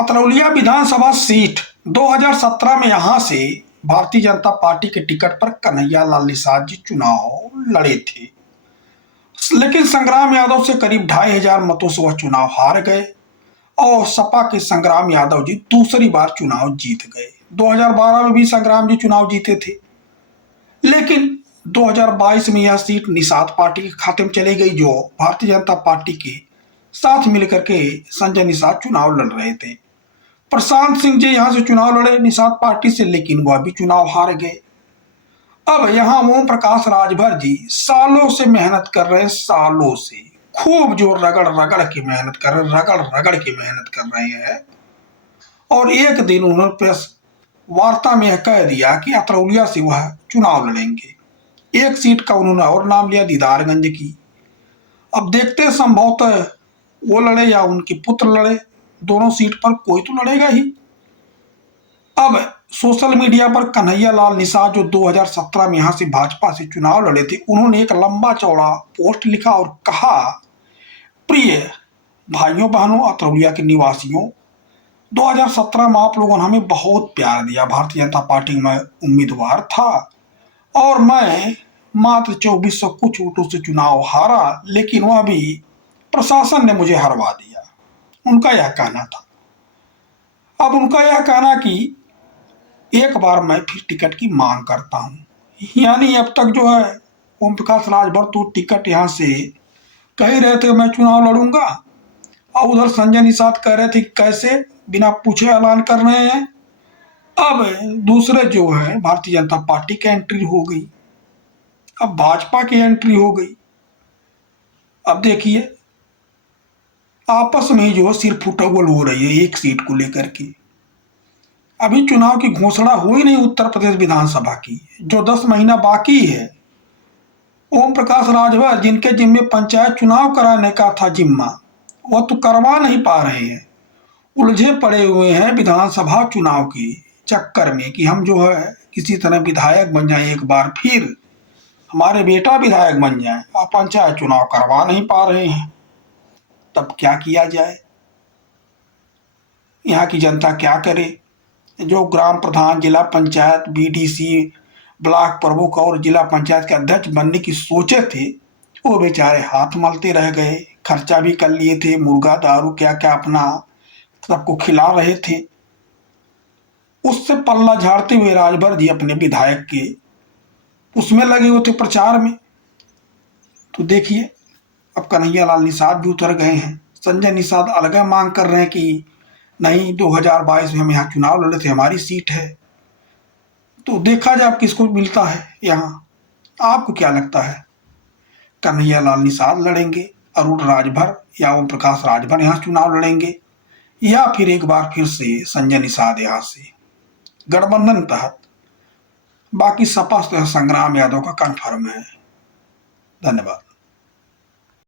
अतरौलिया विधानसभा seat 2017 में यहां से भारतीय जनता पार्टी के टिकट पर कन्हैया लाल निषाद जी चुनाव लड़े थे, लेकिन संग्राम यादव से करीब 2500 मतों से वह चुनाव हार गए और सपा के संग्राम यादव जी दूसरी बार चुनाव जीत गए। 2012 में भी संग्राम जी चुनाव जीते थे, लेकिन 2022 में यह सीट निषाद पार्टी के खाते में चली गई, जो भारतीय जनता पार्टी के साथ मिलकर के संजय निषाद चुनाव लड़ रहे थे। प्रशांत सिंह जी यहां से चुनाव लड़े निषाद पार्टी से, लेकिन वह भी चुनाव हार गए। अब यहां ओम प्रकाश राजभर जी सालों से मेहनत कर रहे हैं, सालों से खूब जो रगड़ रगड़ के मेहनत कर रहे हैं, रगड़ रगड़ के मेहनत कर रहे हैं। और एक दिन उन्होंने प्रेस वार्ता में यह कह दिया कि अतरौलिया से वह चुनाव लड़ेंगे। एक सीट का उन्होंने और नाम लिया, दीदारगंज की। अब देखते हैं, संभवतः वो लड़े या उनके पुत्र लड़े, दोनों सीट पर कोई तो लड़ेगा ही। अब सोशल मीडिया पर कन्हैया लाल निषाद जो 2017 में यहां से भाजपा से चुनाव लड़े थे, उन्होंने एक लंबा चौड़ा पोस्ट लिखा और कहा, प्रिय भाइयों बहनों अतरौलिया के निवासियों, 2017 में आप लोगों ने हमें बहुत प्यार दिया। भारतीय जनता पार्टी में उम्मीदवार था और मैं मात्र 2400 कुछ वोटों से चुनाव हारा, लेकिन वह भी प्रशासन ने मुझे हरवा दिया। उनका यह कहना था। अब उनका यह कहना कि एक बार मैं फिर टिकट की मांग करता हूं। यानी अब तक जो है ओम प्रकाश राजभर तो टिकट यहां से कह ही रहे थे मैं चुनाव लड़ूंगा, और उधर संजय निषाद कह रहे थे कैसे बिना पूछे ऐलान कर रहे हैं। अब दूसरे जो है भारतीय जनता पार्टी की एंट्री हो गई, अब भाजपा की एंट्री हो गई। अब देखिए आपस में जो सिर फुटबॉल हो रही है एक सीट को लेकर के। अभी चुनाव की घोषणा हुई नहीं उत्तर प्रदेश विधानसभा की, जो 10 महीना बाकी है। ओम प्रकाश राजभर जिनके जिम्मे पंचायत चुनाव कराने का था जिम्मा, वह तो करवा नहीं पा रहे हैं, उलझे पड़े हुए हैं विधानसभा चुनाव के चक्कर में कि हम जो है किसी तरह विधायक बन जाए, एक बार फिर हमारे बेटा विधायक बन जाए। आप पंचायत चुनाव करवा नहीं पा रहे हैं, तब क्या किया जाए? यहाँ की जनता क्या करे? जो ग्राम प्रधान, जिला पंचायत, बीडीसी, ब्लॉक प्रमुख और जिला पंचायत के अध्यक्ष बनने की सोचे थे, वो बेचारे हाथ मलते रह गए। खर्चा भी कर लिए थे, मुर्गा दारू क्या क्या अपना सबको खिला रहे थे। उससे पल्ला झाड़ते हुए राजभर जी अपने विधायक के उसमें लगे हुए थे प्रचार में। तो देखिए अब कन्हैया लाल निषाद भी उतर गए हैं। संजय निषाद अलग मांग कर रहे हैं कि नहीं, 2022 में हम यहाँ चुनाव लड़े थे, हमारी सीट है। तो देखा जाए अब किसको मिलता है यहाँ। आपको क्या लगता है, कन्हैया लाल निषाद लड़ेंगे, अरुण राजभर या ओम प्रकाश राजभर यहाँ चुनाव लड़ेंगे, या फिर एक बार फिर से संजय निषाद यहाँ से गठबंधन तहत? बाकी सपा संग्राम यादव का कन्फर्म है। धन्यवाद।